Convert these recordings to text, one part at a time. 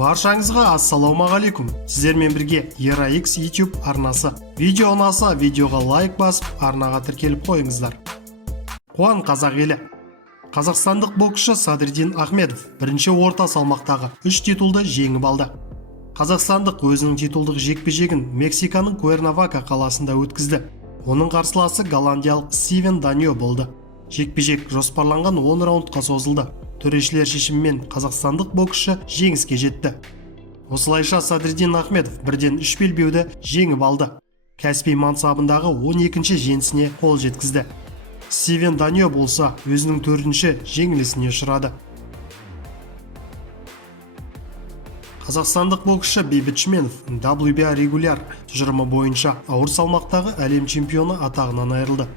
Баршаңызға ассалаумағалейкум. Сіздермен бірге ERA-X YouTube арнасы. Видео ұнаса, видеоға лайк басып, арнаға тіркеліп қойыңыздар. Қуан қазақ елі. Қазақстандық боксшы Садриддин Ахмедов бірінші орта салмақтағы 3 титулды жеңіп алды. Қазақстандық өзінің титулдық жекпе-жегін Мексиканың Куэрнавака қаласында өткізді. Оның қарсыласы голландиялық Стивен Даньо болды. Жекпе-жек жоспарланған 10 раундқа созылды. Төрешілер шешімімен қазақстандық боксшы жеңіске жетті. Осылайша Садриддин Ахмедов бірден 3 белбеуді жеңіп алды. Кәсіби мансабындағы 12-ші жеңісіне қол жеткізді. Стивен Даньо болса өзінің 4-ші жеңілісіне ұшырады. Қазақстандық боксшы Бейбіт Шүменов WBA регуляр тұжырымы бойынша ауыр салмақтағы әлем чемпионы атағынан айырылды.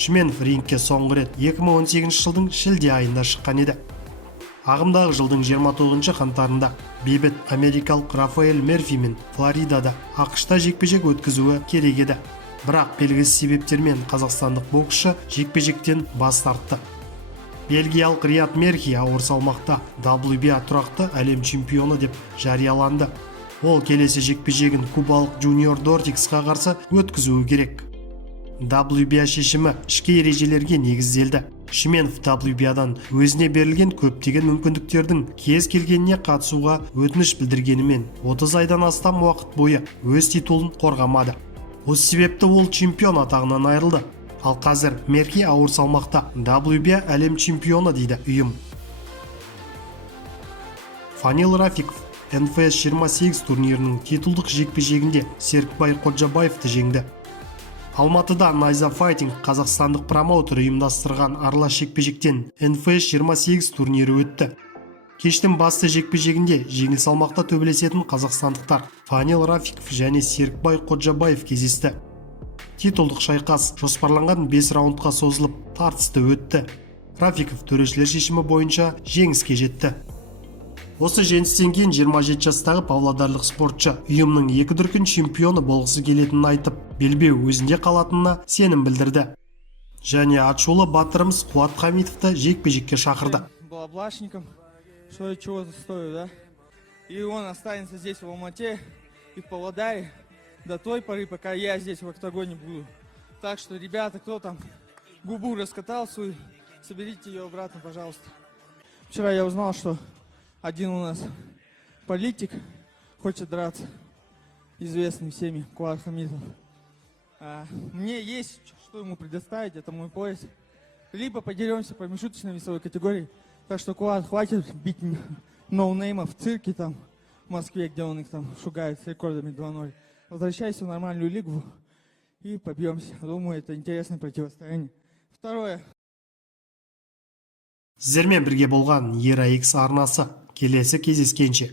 Шүменов рингке соңғы рет 2018 жылдың шілде айында шыққан еді. Ағымдағы жылдың 29 қаңтарында Бейбіт америкалық Рафаэль Мерфимен Флоридада ақш-та жекпе-жек өткізуі керек еді. Бірақ белгісіз себептермен қазақстандық боксшы жекпе-жектен бас тартты. Бельгиялық Риат Мерхи ауыр салмақта WBA тұрақты әлем чемпионы деп жарияланды. Ол келесі жекпе-жегін кубалық Джуниор Дортиксқа қарсы өткізуі керек. WBA шешімі ішкі ережелерге негізделді. Шүменов WBA-дан өзіне берілген көптеген мүмкіндіктердің кез келгеніне қатысуға өтініш білдіргенімен 30 айдан астам уақыт бойы өз титулын қорғамады. Осы себепті ол чемпион атағынан айырылды. Ал қазір Мерхи ауыр салмақта WBA әлем чемпионы дейді ұйым. Фанил Рафиков NFS 28 турнирінің титулдық жекпе-жегінде Серікбай Қожабаевты жеңді. Алматыда Найза Файтинг қазақстандық промоутер ұйымдастырған аралас жекпе-жектен NFS 28 турнирі өтті. Кештің басты жекпе-жегінде жеңіл салмақта төбелесетін қазақстандықтар Фанил Рафиков және Серікбай Қожабаев кездесті. Титулдық шайқас жоспарланған 5 раундқа созылып, тартысты өтті. Рафиков төрешілер шешімі бойынша жеңіске жетті. Осы жеңістен кейін 27 жастағы павлодарлық спортшы ұйымның 2 дүркін чемпионы болғысы келетінін айтып, белбеу өзінде қалатынына сенім білдірді. Және атшулы батырымыз Қуат Хамитовты жекпе-жекке шақырды. Был облачником, что и чего-то стою, да? И он останется здесь в Алмате и в Павлодаре до той поры, пока я здесь в октагоне буду. Так что, ребята, кто там губу раскатал свою, соберите ее обратно, пожалуйста. Вчера я узнал, что один у нас политик хочет драться, известный всеми, Куат Хамитов. Мне есть что ему предоставить, это мой пояс. Либо подеремся по промежуточной весовой категории. Так что, Куат, хватит бить ноунеймов в цирке там, в Москве, где он их там шугает с рекордами 2-0. Возвращайся в нормальную лигу и побьемся. Думаю, это интересное противостояние. Второе. Сіздермен бірге болған ERA-X арнасы. Келесі кездескенше.